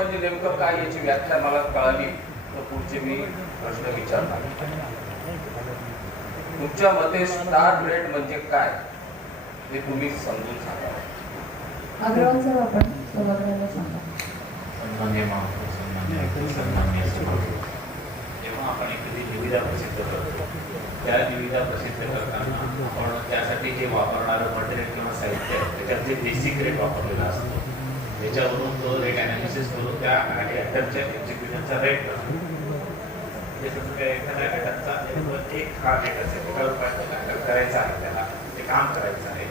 म्हणजे नेमकं काय याची व्याख्या मला कळाली तर पुढचे मी प्रश्न विचारणार. तुमच्या मते स्टार रेट म्हणजे काय ते तुम्ही समजून सांगा. अग्रवाल सर आपण सभागृहाला सांगा. सन्मान्य महापौर, सन्मान्य सभापती, जेव्हा आपण एखादी निविदा प्रसिद्ध करतो त्या निविदा प्रसिद्ध करताना आपण त्यासाठी जे वापरणारं मटेरियल किंवा साहित्य आहे त्याच्यात जे बेसिक रेट वापरलेला असतो त्याच्यावरून तो रेट ॲनालिसिस करून त्या ॲटमच्या एक्झिक्युशनचा रेट करतो. म्हणजे समजा काय एखाद्या ॲटमचा एक हा रेट असेल, एका रुपयाचा करायचा आहे, त्याला ते काम करायचं आहे,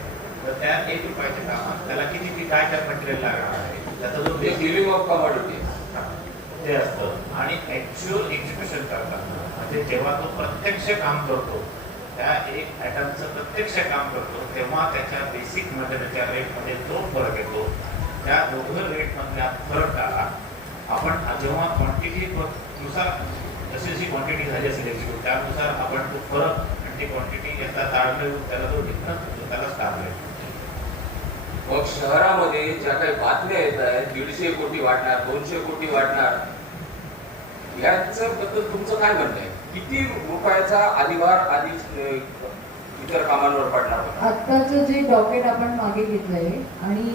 तर त्या 1 रुपयाच्या कामात त्याला किती काय त्या मटेरियल लागणार आहे त्याचा जो डिलिंग ऑफ कमोडिटी ते असतं. आणि ॲक्च्युअल एक्झिक्युशन करताना म्हणजे जेव्हा तो प्रत्यक्ष काम करतो त्या एक ॲटमचं प्रत्यक्ष काम करतो तेव्हा त्याच्या बेसिक मटेरियलच्या रेटमध्ये जो फरक येतो त्या दोघं रेटमधल्या फरकाला आपण जेव्हा क्वांटिटी नुसार जशी जशी क्वांटिटी झाली असेल एक्झिक्यूट त्यानुसार आपण तो फरक आणि ती क्वांटिटी याचा ताळमेळ त्याला जो डिफरन्स होतो त्याला स्टार रेट. मग शहरामध्ये ज्या काही बातम्या येत आहेत 150 कोटी वाटणार, 200 कोटी वाटणार, याच्याबद्दल तुमचं काय म्हणणं आहे? किती रुपयाचा अधिभार आधी इतर कामांवर पडणार होता? आत्ताचं जे डॉकेट आपण मागे घेतलंय आणि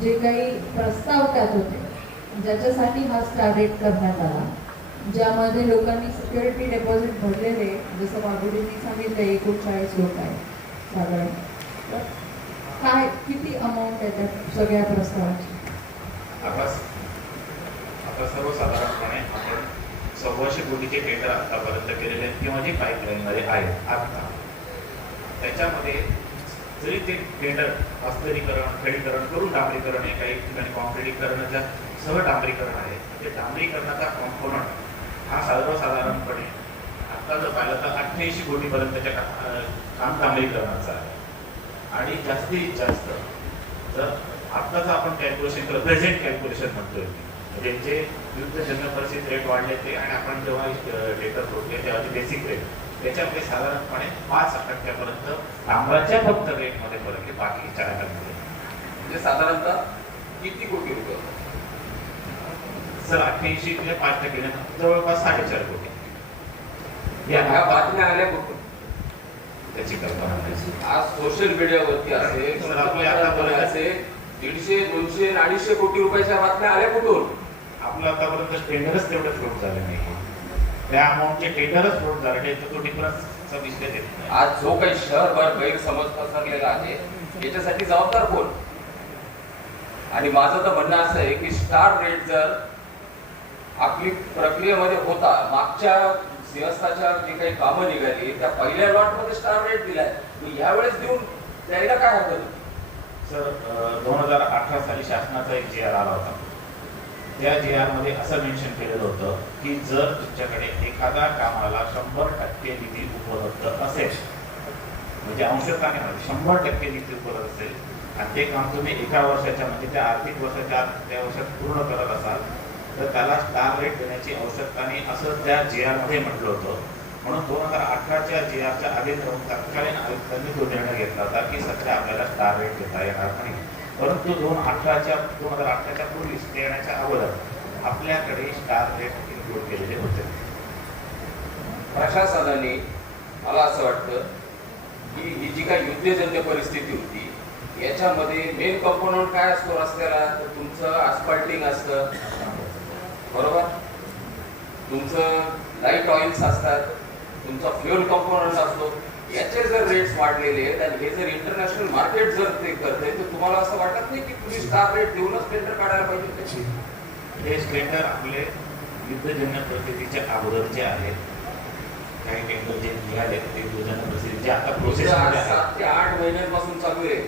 जे काही प्रस्ताव त्यात होते ज्याच्यासाठी हा स्टार रेट करण्यात आला, ज्यामध्ये लोकांनी सिक्युरिटी डेपॉझिट भरलेले, जसं माधुरींनी सांगितलं 39 लोक आहेत साधारण, तर काय किती अमाऊंट आहे त्या सगळ्या प्रस्तावाची? आता सर्वसाधारणपणे आपण 1,400 कोटीचे टेंडर आतापर्यंत केलेले आहेत किंवा जे पाईपलाईनमध्ये आहेत आता त्याच्यामध्ये जरी ते टेंडर हस्तांतरीकरण, खडीकरण करून डांबरीकरण आहे, काही ठिकाणी कॉन्क्रिटीकरणाच्या सह डांबरीकरण आहे, म्हणजे डांबरीकरणाचा कॉम्पोनंट हा सर्वसाधारणपणे आता जर पाहिलं तर 88 कोटीपर्यंतच्या काम डांबरीकरणाचा आहे. आणि जास्तीत जास्त जर आत्ताचं आपण कॅल्क्युलेशन केलं, प्रेझेंट कॅल्क्युलेशन म्हणतोय म्हणजे जे युद्धजन्य परिस्थिती रेट वाढले ते आणि आपण जेव्हा टेंडर सोडले तेव्हा ते बेसिक रेट त्याच्यामध्ये साधारणपणे 5% डांबराच्या फक्त रेटमध्ये फरक आहे, बाकीच्या आयटममध्ये म्हणजे साधारणतः किती कोटी रुपये? सर 88 किंवा 5% जवळपास 4.5 कोटी. या बातम्या आल्या कुठून? त्याची कल्पना नाही. आज सोशल मीडियावरती असेल, असेल 150, 200, 250 कोटी रुपयाच्या बातम्या आल्या कुठून? आपलं आतापर्यंत टेंडरच तेवढं फ्लोट झालं नाही, त्या अमाऊंटचे टेंडरच फ्लोट झाले तर तो डिफरन्सचा विश्लेषण येत नाही. आज जो काही शहरभर गैरसमज पसरलेला आहे याच्यासाठी जबाबदार कोण? आणि माझं तर म्हणणं असं आहे की स्टार रेट जर आपली प्रक्रियेमध्ये होता, मागच्या सिंहस्थाच्या जी काही कामं निघाली त्या पहिल्या लॉटमध्ये स्टार रेट दिलाय, यावेळेस देऊन द्यायला काय हरकत? सर 2018 साली शासनाचा एक GR आला होता. त्या GR मध्ये असं मेन्शन केलेलं होतं की जर तुमच्याकडे एखादा कामाला 100% निधी उपलब्ध असेल, म्हणजे अंशतःने 100% निधी उपलब्ध असेल आणि ते काम तुम्ही एका वर्षाच्या म्हणजे त्या आर्थिक वर्षाच्या त्या वर्षात पूर्ण करत असाल तर त्याला स्टार रेट देण्याची आवश्यकता नाही असं त्या GR मध्ये म्हटलं होतं. म्हणून 2018च्या GRच्या आधीच तत्कालीन आयुक्तांनी तो निर्णय घेतला होता की सध्या आपल्याला स्टार रेट देता येणार नाही. परंतु 2018च्या पूर्वीच ते येण्याच्या अगोदर आपल्याकडे स्टार रेट इन्क्लूड केलेले होते. प्रशासनाने मला असं वाटतं की ही जी काही युद्धजन्य परिस्थिती होती याच्यामध्ये मेन कंपोनंट काय असतो रस्त्याला? तर तुमचं आस्फाल्टिंग असतं, बरोबर, तुमचं लाईट ऑइल्स असतात, तुमचा फ्युएल कंपोनंट असतो. याचे जर रेट्स वाढलेले आहेत आणि हे जर इंटरनॅशनल मार्केट जर ते करते तर तुम्हाला असं वाटत नाही की तुम्ही स्टार रेट देऊनच टेंडर काढायला पाहिजे त्याची? हे टेंडर आपले युद्धजन्य परिस्थितीच्या अगोदरचे आहेत. काही टेंडर जे निघाले ते युद्धजन्य परिस्थितीचे आता प्रोसेस 7 ते 8 महिन्यांपासून चालू आहे.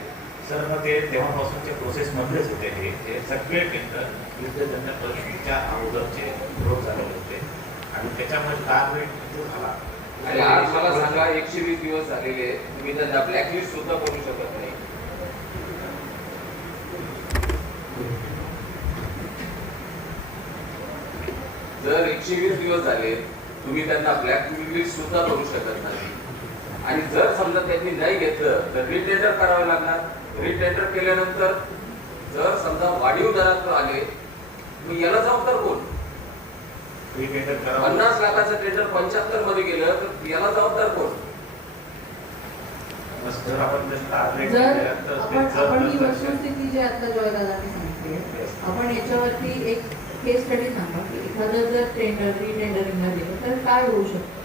सर मग ते तेव्हापासूनच्या प्रोसेसमधलेच होते. हे सगळे टेंडर युद्धजन्य परिस्थितीच्या अगोदरचे ग्रोथ झालेले होते आणि त्याच्यामुळे स्टार रेट झाला. आणि आज मला सांगा 120 दिवस झालेले, तुम्ही त्यांना ब्लॅकलिस्ट सुद्धा करू शकत नाही. जर 120 दिवस झाले तुम्ही त्यांना ब्लॅकलिस्ट सुद्धा करू शकत नाही. आणि जर समजा त्यांनी नाही घेतलं तर रिटेंडर करावं लागणार. रिटेंडर केल्यानंतर जर समजा वाढीव दरात आले मग याला जबाबदार कोण? टेंडर करावं 50 लाखाचं टेंडर 75 मध्ये गेलं तर याला जबाबदार कोण? जर आपण जर टार्गेट जर केलं तर ते आपण ही जर वस्तुस्थिती जी आता जॉयदादांनी सांगितली आपण याच्यावरती एक केस स्टडी सांगा की एखादं जर टेंडर रिटेंडरिंगला गेलं तर काय होऊ शकतं?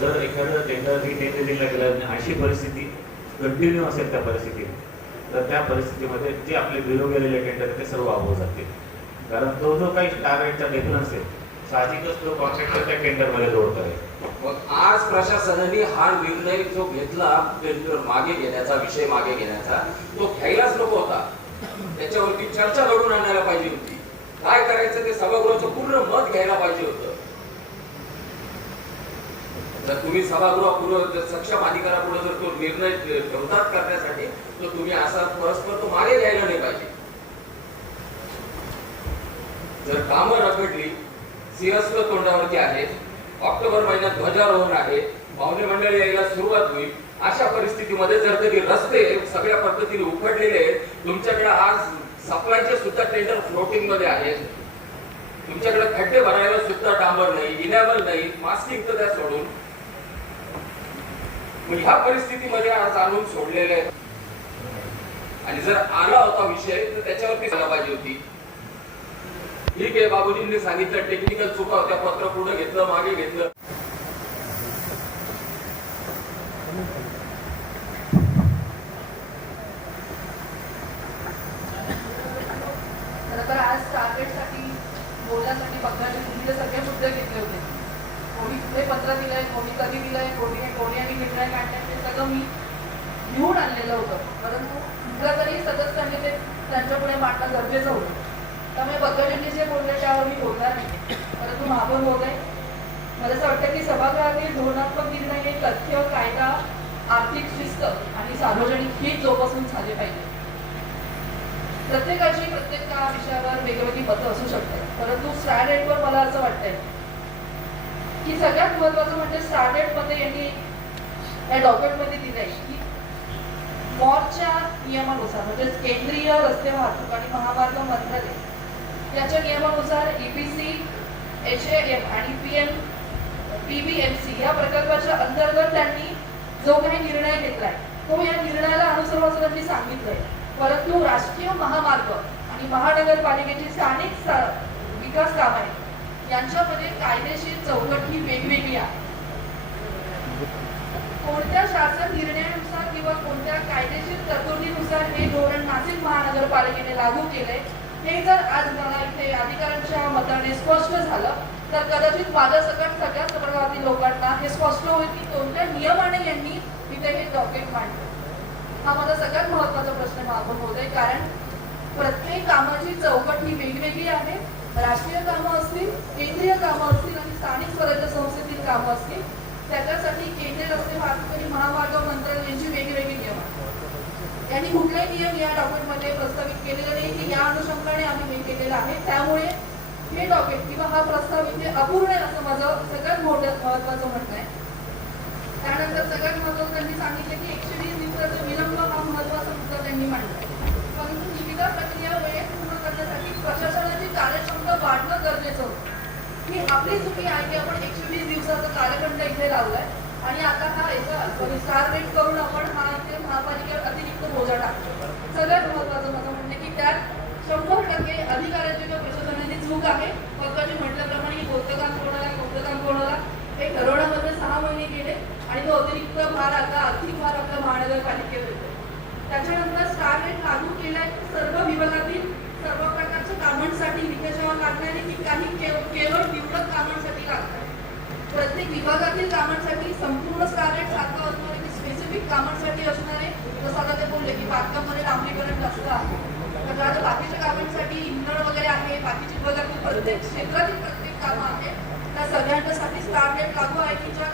जर एखादं टेंडर रिटेंडरिंगला गेलं आणि अशी परिस्थिती कंटिन्यू असेल त्या परिस्थितीत तर त्या परिस्थितीमध्ये जे आपले बिलो गेलेले टेंडर ते सर्व अभाव जातील. कारण तो जो काही टार्गेटचा डिफरन्स आहे साहजिकच तो कॉन्ट्रॅक्टर त्या टेंडरमध्ये जोड करेल. मग आज प्रशासनाने हा निर्णय जो घेतला टेंडर मागे घेण्याचा, विषय मागे घेण्याचा, तो घ्यायलाच नको होता. त्याच्यावरती चर्चा घडून आणायला पाहिजे होती. काय करायचं ते सभागृहाचं पूर्ण मत घ्यायला पाहिजे होतं. जर तुम्ही सभागृहापूर्व सक्षम अधिकारापुढे जर तो निर्णय ठेवतात करण्यासाठी तर तुम्ही असा परस्पर तो मागे घ्यायला नाही पाहिजे. जर कामं रखडली, सिंहस्थ तोंडावरती आहे, ऑक्टोबर महिन्यात ध्वजारोहण आहे, पाहुणे मंडळी यायला सुरुवात होईल, अशा परिस्थितीमध्ये जर कधी रस्ते सगळ्या पद्धतीने उघडलेले आहेत, तुमच्याकडे आज सप्लायचे सुद्धा टेंडर फ्लोटिंग मध्ये आहेत, तुमच्याकडे खड्डे भरायला सुद्धा डांबर नाही, इनॅबल नाही, मास्किंग तर त्या सोडून, मग ह्या परिस्थितीमध्ये आज आणून सोडलेले आहे. आणि जर आला होता विषय तर त्याच्यावरती झाला पाहिजे होती. ठीक आहे, बाबूजींनी सांगितलं टेक्निकल चुका होत्या, पत्र पुढे घेतलं, मागे घेतलं. खरं तर आज टार्गेटसाठी बोलण्यासाठी बघण्याचे तुम्ही सगळे मुद्दे घेतले होते. कोणी कुठे पत्र दिलंय, कोणी कधी दिलंय, कोणी आणि निर्णय काढण्यात ते सगळं मी लिहून आणलेलं होतं. परंतु कुठल्या तरी सदस्यांनी ते त्यांच्यापुढे मांडणं गरजेचं होतं. त्यामुळे बग्गाजींनी जे बोलले त्यावर मी बोलणार नाही. परंतु महापौर महोदय, मला असं वाटतं की सभागृहातील धोरणात्मक निर्णय हे तथ्य, कायदा, आर्थिक शिस्त आणि सार्वजनिक हित जोपासून झाले पाहिजे. प्रत्येकाची प्रत्येक विषयावर वेगवेगळी मतं असू शकतात. परंतु स्टॅंडर्डवर मला असं वाटतंय की सगळ्यात महत्वाचं म्हणजे स्टॅंडर्डमध्ये यांनी या डॉक्युमेंटमध्ये दिलंय की मॉरच्या नियमानुसार म्हणजे केंद्रीय रस्ते वाहतूक आणि महामार्ग मंत्रालय याच्या नियमानुसार EPC, HAM आणि PBMC या प्रकल्पाच्या अंतर्गत त्यांनी जो काही निर्णय घेतलाय तो या निर्णयाला अनुसरून त्यांनी सांगितलंय. परंतु राष्ट्रीय महामार्ग आणि महानगरपालिकेची स्थानिक विकास काम आहे यांच्यामध्ये कायदेशीर चौकट ही वेगवेगळी आहे. कोणत्या शासन निर्णयानुसार किंवा कोणत्या कायदेशीर तरतुदीनुसार हे धोरण नाशिक महानगरपालिकेने लागू केले हे जर आज मला इथे अधिकाऱ्यांच्या मताने स्पष्ट झालं तर कदाचित माझ्या सगळ्या सभागृहातील लोकांना हे स्पष्ट होईल की कोणत्या नियमाने यांनी इथे हे डॉक्युमेंट मांडलं. हा माझा सगळ्यात महत्वाचा प्रश्न महापौर महोदय. कारण प्रत्येक कामाची चौकट ही वेगवेगळी आहे. राष्ट्रीय कामं असतील, केंद्रीय कामं असतील आणि स्थानिक स्वराज्य संस्थेतील कामं असतील त्याच्यासाठी केंद्रीय रस्ते वाहतूक आणि महामार्ग मंत्रालयाची वेगवेगळी नियम आहेत. यांनी कुठलाही नियम या डॉक्युमेंटमध्ये प्रस्तावित केलेला नाही की या अनुषंगाने आम्ही हे केलेलं आहे. त्यामुळे हे डॉक्युमेंट किंवा हा प्रस्ताव इथे अपूर्ण आहे असं माझं सगळ्यात महत्वाचं म्हणणं आहे. त्यानंतर सगळ्यात महत्वाचं त्यांनी सांगितलं की 120 दिवसाचा विलंब हा महत्वाचा मुद्दा त्यांनी मांडला. परंतु निविदा प्रक्रिया वेळेत पूर्ण करण्यासाठी प्रशासनाची कार्यक्षमता वाढणं गरजेचं होतं. ही आपली चुकी आहे की आपण 120 दिवसाचा कार्यखंड इथे लावलाय आणि आता हा स्टार रेट करून आपण हा इथे महापालिकेवर अतिरिक्त बोजा टाकतो. सगळ्यात महत्वाचं माझं म्हणणं की त्यात 100% अधिकाऱ्याची किंवा प्रशासनाची चूक आहे. पक्काजी म्हटल्याप्रमाणे कोणतं काम कोणाला हे ठरवण्यामध्ये 6 महिने गेले आणि तो अतिरिक्त भार आता आर्थिक भार आपल्या महानगरपालिकेवर येतो. त्याच्यानंतर स्टार रेट लागू केलाय सर्व विभागातील सर्व प्रकारच्या कामांसाठी निकषावर लागणारे की काही केवळ निवडक कामांसाठी लागतात. प्रत्येक विभागातील कामांसाठी संपूर्ण स्टार रेट सारखा असणारे की स्पेसिफिक कामांसाठी असणारे जसं आता ते बोलले की बांधकामामध्ये डांबरीकरण जास्त आहे तर आता बाकीच्या कामांसाठी इंधन वगैरे आहे. बाकीच्या विभागातील प्रत्येक क्षेत्रातील प्रत्येक कामं आहे त्या सगळ्यांच्यासाठी स्टार रेट लागू आहे की ज्या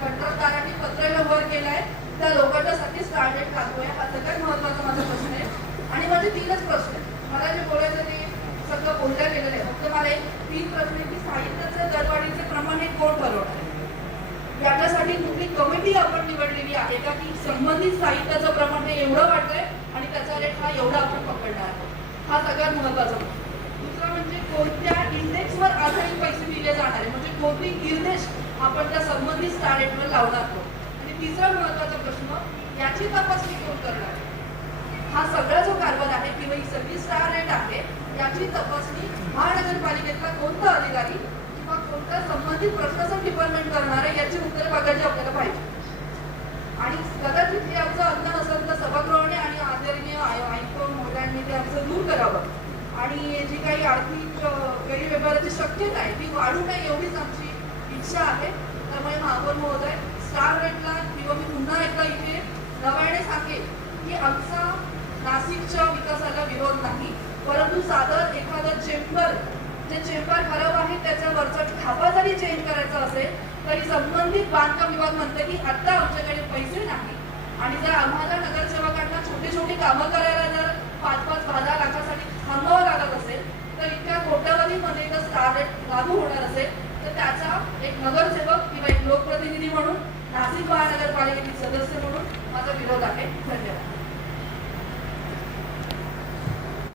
कंत्राटदारांनी पत्राला वर केलाय त्या लोकांच्यासाठी स्टार रेट लागू आहे. हा सगळ्यात महत्वाचा माझा प्रश्न आहे. आणि माझे 3च प्रश्न आहेत. मला जे बोलायचं ते सगळं बोललं गेलेलं आहे. फक्त मला एक 3 प्रश्न आहे की साहित्याचे दरवाढीचे प्रमाण हे कोण ठरवणार? याच्यासाठी कुठली कमिटी आपण निवडलेली आहे का की संबंधित साहित्याचं प्रमाण हे एवढं वाढलंय आणि त्याचा रेट हा एवढा आपण पकडणार आहे? हा सगळ्यात महत्वाचा. दुसरा सर्व्हिसवर आधारित पैसे दिले जाणार आहे, म्हणजे कोणती निर्देश आपण त्या संबंधित स्टार रेटवर लावणार आहोत. आणि तिसरा महत्त्वाचा प्रश्न, याची तपासणी कोण करणार आहे? हा सगळा जो कारभार आहे किंवा ही सगळी स्टार रेट आहे याची तपासणी महानगरपालिकेतला कोणता अधिकारी किंवा कोणता संबंधित प्रशासन डिपार्टमेंट करणार आहे याची उत्तरे बघायची आपल्याला पाहिजे. आणि कदाचित हे आमचं अन्न नसेल तर सभागृहाने आणि आदरणीय आयुक्त महोदयांनी ते आमचं दूर करावं आणि जी काही आर्थिक गैरव्यवहाराची शक्यता आहे ती वाढू नये एवढीच आमची इच्छा आहे. त्यामुळे महापौर महोदय, स्टार रेटला किंवा मी पुन्हा एकदा इथे नव्याने सांगेन की आमचा नाशिकच्या विकासाला विरोध नाही, परंतु साधं एखादं चेंबर, जे चेंबर खराब आहे त्याच्यावरचा ढाबा जरी चेंज करायचा असेल तरी संबंधित बांधकाम विभाग म्हणते की आता आमच्याकडे पैसे नाही. आणि जर आम्हाला नगरसेवकांना छोटी छोटी कामं करायला जर 5-10 लाखासाठी थांबावं लागत असेल तर इतक्या कोट्यावधीमध्ये जर स्टार रेट लागू होणार असेल तर त्याचा एक नगरसेवक किंवा एक लोकप्रतिनिधी म्हणून, नाशिक महानगरपालिकेतील सदस्य म्हणून माझा विरोध आहे. धन्यवाद.